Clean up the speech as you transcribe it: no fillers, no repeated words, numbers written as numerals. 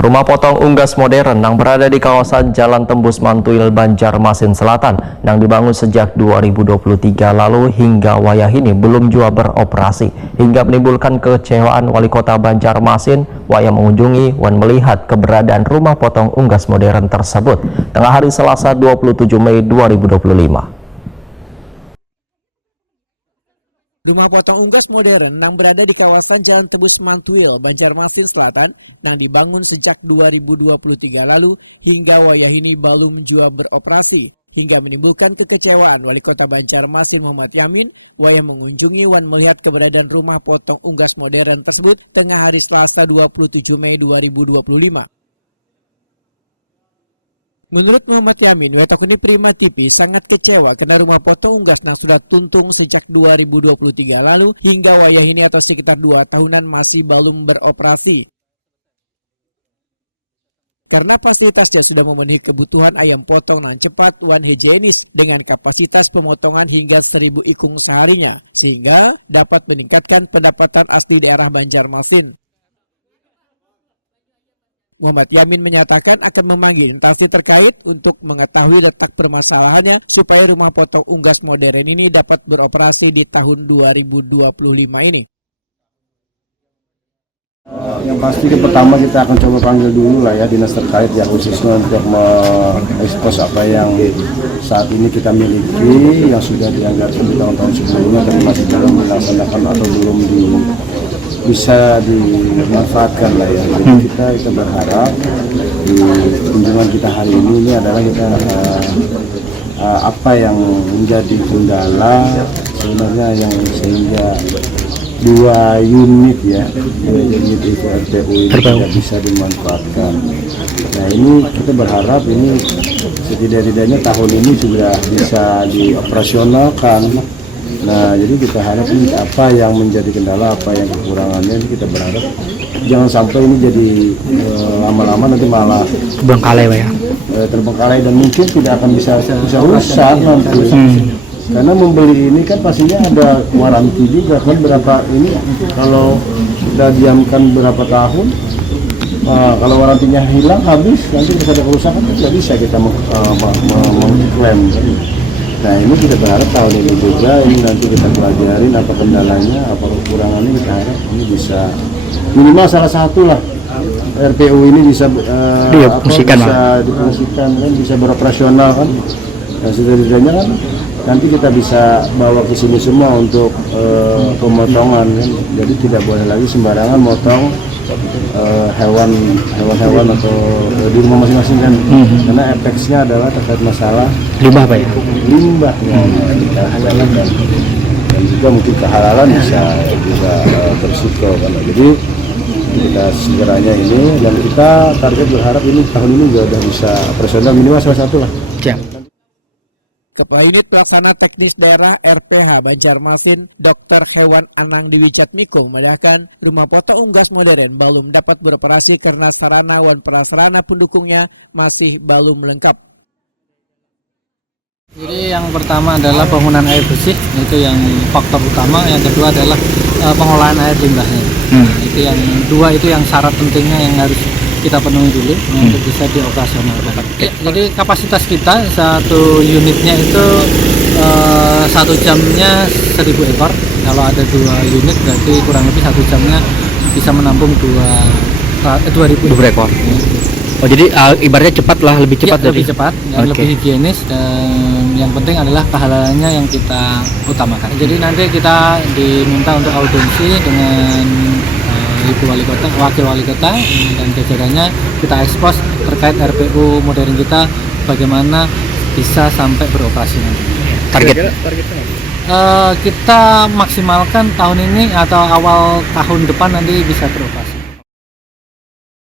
Rumah potong unggas modern yang berada di kawasan Jalan Tembus Mantuil, Banjarmasin Selatan yang dibangun sejak 2023 lalu hingga wayah ini belum juga beroperasi hingga menimbulkan kekecewaan Wali Kota Banjarmasin wayah mengunjungi dan melihat keberadaan rumah potong unggas modern tersebut tengah hari Selasa 27 Mei 2025. Rumah potong unggas modern yang berada di kawasan Jalan Tembus Mantuil, Banjarmasin Selatan yang dibangun sejak 2023 lalu hingga wayah ini belum juga beroperasi hingga menimbulkan kekecewaan Wali Kota Banjarmasin Muhammad Yamin wayah mengunjungi dan melihat keberadaan rumah potong unggas modern tersebut tengah hari Selasa 27 Mei 2025. Menurut Muhammad Yamin, Wetokuni Prima TV sangat kecewa karena rumah potong unggas yang sudah tuntung sejak 2023 lalu hingga wayah ini atau sekitar 2 tahunan masih belum beroperasi. Karena fasilitasnya sudah memenuhi kebutuhan ayam potong yang cepat dan higienis dengan kapasitas pemotongan hingga 1000 ikung seharinya, sehingga dapat meningkatkan pendapatan asli daerah Banjarmasin. Muhammad Yamin menyatakan akan memanggil instansi terkait untuk mengetahui letak permasalahannya supaya rumah potong unggas modern ini dapat beroperasi di tahun 2025 ini. Yang pasti pertama kita akan coba panggil dulu lah ya dinas terkait ya, khususnya untuk mengekspos apa yang saat ini kita miliki yang sudah dianggarkan di tahun-tahun sebelumnya tapi masih belum dilaksanakan atau belum bisa dimanfaatkan lah ya. Jadi kita berharap di kunjungan kita hari ini adalah kita apa yang menjadi kendala sebenarnya yang sehingga 2 unit ya, 2 unit itu RPU ini tidak bisa dimanfaatkan. Nah ini kita berharap ini setidak-tidaknya tahun ini sudah bisa dioperasionalkan. Nah jadi kita harap ini apa yang menjadi kendala, apa yang kekurangannya, ini kita berharap jangan sampai ini jadi lama-lama nanti malah terbengkalai dan mungkin tidak akan bisa rusak nanti. Karena membeli ini kan pastinya ada waranti juga kan, berapa ini kalau kita diamkan berapa tahun, kalau warantinya hilang habis nanti bisa ada kerusakan tidak bisa kita mengklaim kan. Nah ini kita berharap tahun ini juga ini nanti kita pelajarin apa kendalanya, apa kekurangannya, kita harap ini bisa minimal salah satu lah RPU ini bisa difungsikan kan, bisa beroperasional kan. Nah setidaknya kan nanti kita bisa bawa ke sini semua untuk pemotongan kan. Jadi tidak boleh lagi sembarangan motong hewan-hewan atau di rumah masing-masing kan. Karena efeknya adalah terkait masalah limbahnya dan juga mungkin kehalalan bisa juga berisiko kan. Jadi kita segeranya ini dan kita target berharap ini tahun ini juga udah bisa operasional minimal salah satu lah. Kepala Unit Pelaksana Teknis Daerah RPH Banjarmasin, Dr. Hewan Anang Dewi Jatmiko memandangkan rumah potong unggas modern belum dapat beroperasi karena sarana dan prasarana pendukungnya masih belum lengkap. Jadi yang pertama adalah penggunaan air bersih, itu yang faktor utama. Yang kedua adalah pengolahan air limbahnya. Itu yang dua, itu yang syarat pentingnya yang harus kita penuhi dulu untuk bisa dioperasionalkan. Jadi kapasitas kita satu unitnya itu 1 jamnya 1000 ekor. Kalau ada 2 unit berarti kurang lebih 1 jamnya bisa menampung 2000 ekor. Oh jadi ibaratnya cepat lah, lebih cepat. Ya, lebih cepat dan lebih higienis, dan yang penting adalah kehalalannya yang kita utamakan. Jadi nanti kita diminta untuk audiensi dengan Ibu Wali Kota, Wakil Wali Kota dan jajarannya, kita ekspos terkait RPU modern kita bagaimana bisa sampai beroperasi nanti. Targetnya kita maksimalkan tahun ini atau awal tahun depan nanti bisa beroperasi.